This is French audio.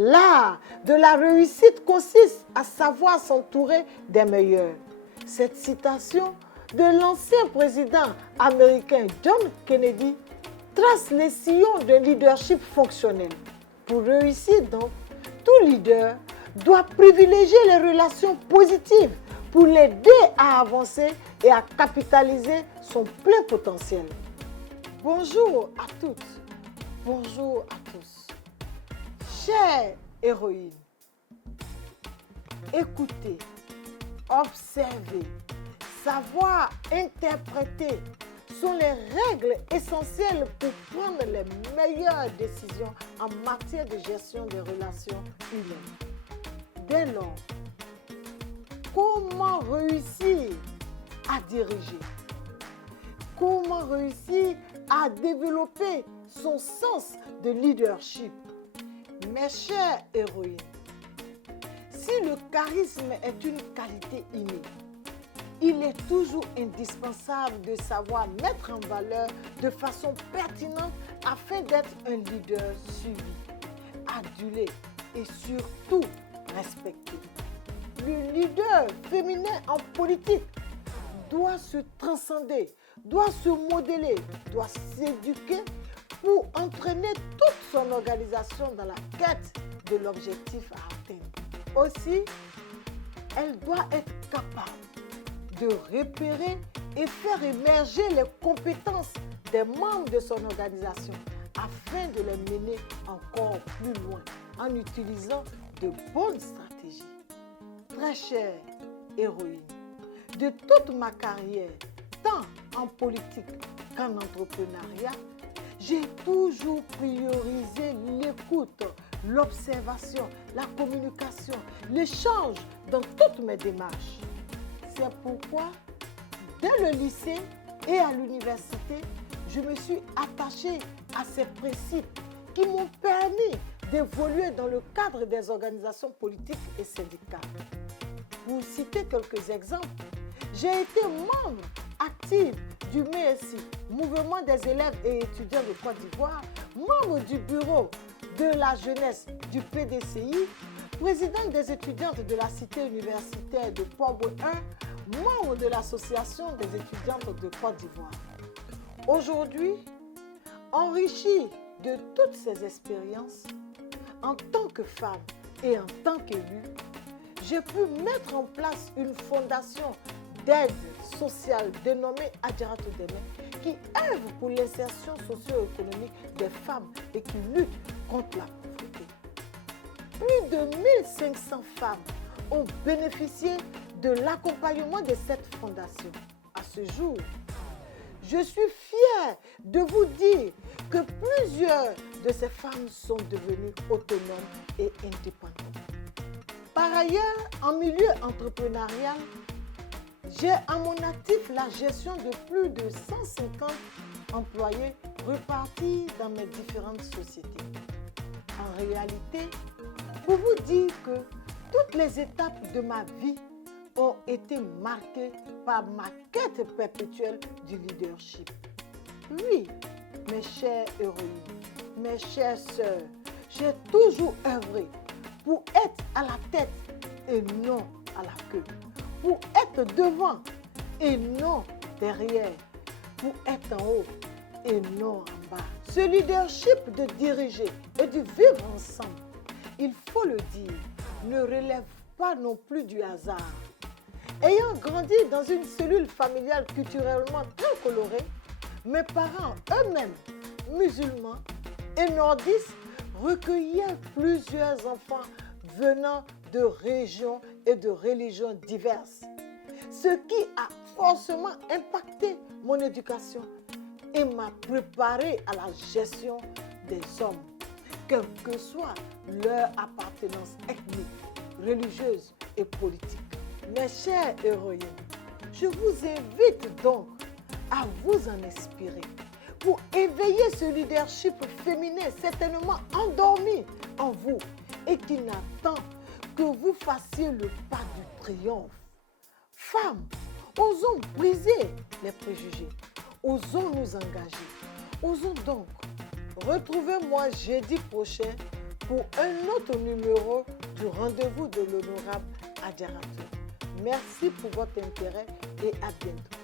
L'art de la réussite consiste à savoir s'entourer des meilleurs. Cette citation de l'ancien président américain John Kennedy trace les sillons d'un leadership fonctionnel. Pour réussir donc, tout leader doit privilégier les relations positives pour l'aider à avancer et à capitaliser son plein potentiel. Bonjour à toutes, bonjour à tous. Chère héroïne, écoutez, observer, savoir interpréter sont les règles essentielles pour prendre les meilleures décisions en matière de gestion des relations humaines. Dès lors, comment réussir à diriger? Comment réussir à développer son sens de leadership? Mes chères héroïnes, si le charisme est une qualité innée, il est toujours indispensable de savoir mettre en valeur de façon pertinente afin d'être un leader suivi, adulé et surtout respecté. Le leader féminin en politique doit se transcender, doit se modeler, doit s'éduquer pour entraîner toute son organisation dans la quête de l'objectif à atteindre. Aussi, elle doit être capable de repérer et faire émerger les compétences des membres de son organisation afin de les mener encore plus loin en utilisant de bonnes stratégies. Très chère héroïne, de toute ma carrière, tant en politique qu'en entrepreneuriat, j'ai toujours priorisé l'écoute, l'observation, la communication, l'échange dans toutes mes démarches. C'est pourquoi, dès le lycée et à l'université, je me suis attachée à ces principes qui m'ont permis d'évoluer dans le cadre des organisations politiques et syndicales. Pour citer quelques exemples, j'ai été membre actif du MESI, Mouvement des élèves et étudiants de Côte d'Ivoire, membre du bureau de la jeunesse du PDCI, présidente des étudiantes de la cité universitaire de Port-Bouin 1, membre de l'association des étudiantes de Côte d'Ivoire. Aujourd'hui, enrichie de toutes ces expériences, en tant que femme et en tant qu'élue, j'ai pu mettre en place une fondation d'aide sociale dénommée Adjaratou Deme qui œuvre pour l'insertion socio-économique des femmes et qui lutte contre la pauvreté. Plus de 1500 femmes ont bénéficié de l'accompagnement de cette fondation. À ce jour, je suis fière de vous dire que plusieurs de ces femmes sont devenues autonomes et indépendantes. Par ailleurs, en milieu entrepreneurial, j'ai à mon actif la gestion de plus de 150 employés repartis dans mes différentes sociétés. En réalité, pour vous dire que toutes les étapes de ma vie ont été marquées par ma quête perpétuelle du leadership. Oui, mes chères héroïnes, mes chères sœurs, j'ai toujours œuvré pour être à la tête et non à la queue, pour être devant et non derrière, pour être en haut et non en bas. Ce leadership de diriger et de vivre ensemble, il faut le dire, ne relève pas non plus du hasard. Ayant grandi dans une cellule familiale culturellement très colorée, mes parents eux-mêmes, musulmans et nordistes, recueillaient plusieurs enfants venant de régions et de religions diverses, ce qui a forcément impacté mon éducation et m'a préparé à la gestion des hommes, quelle que soit leur appartenance ethnique, religieuse et politique. Mes chères héroïnes, je vous invite donc à vous en inspirer pour éveiller ce leadership féminin certainement endormi en vous et qui n'attend que vous fassiez le pas du triomphe. Femmes, osons briser les préjugés, osons nous engager. Osons donc. Retrouvez-moi jeudi prochain pour un autre numéro du rendez-vous de l'honorable Adjaratou. Merci pour votre intérêt et à bientôt.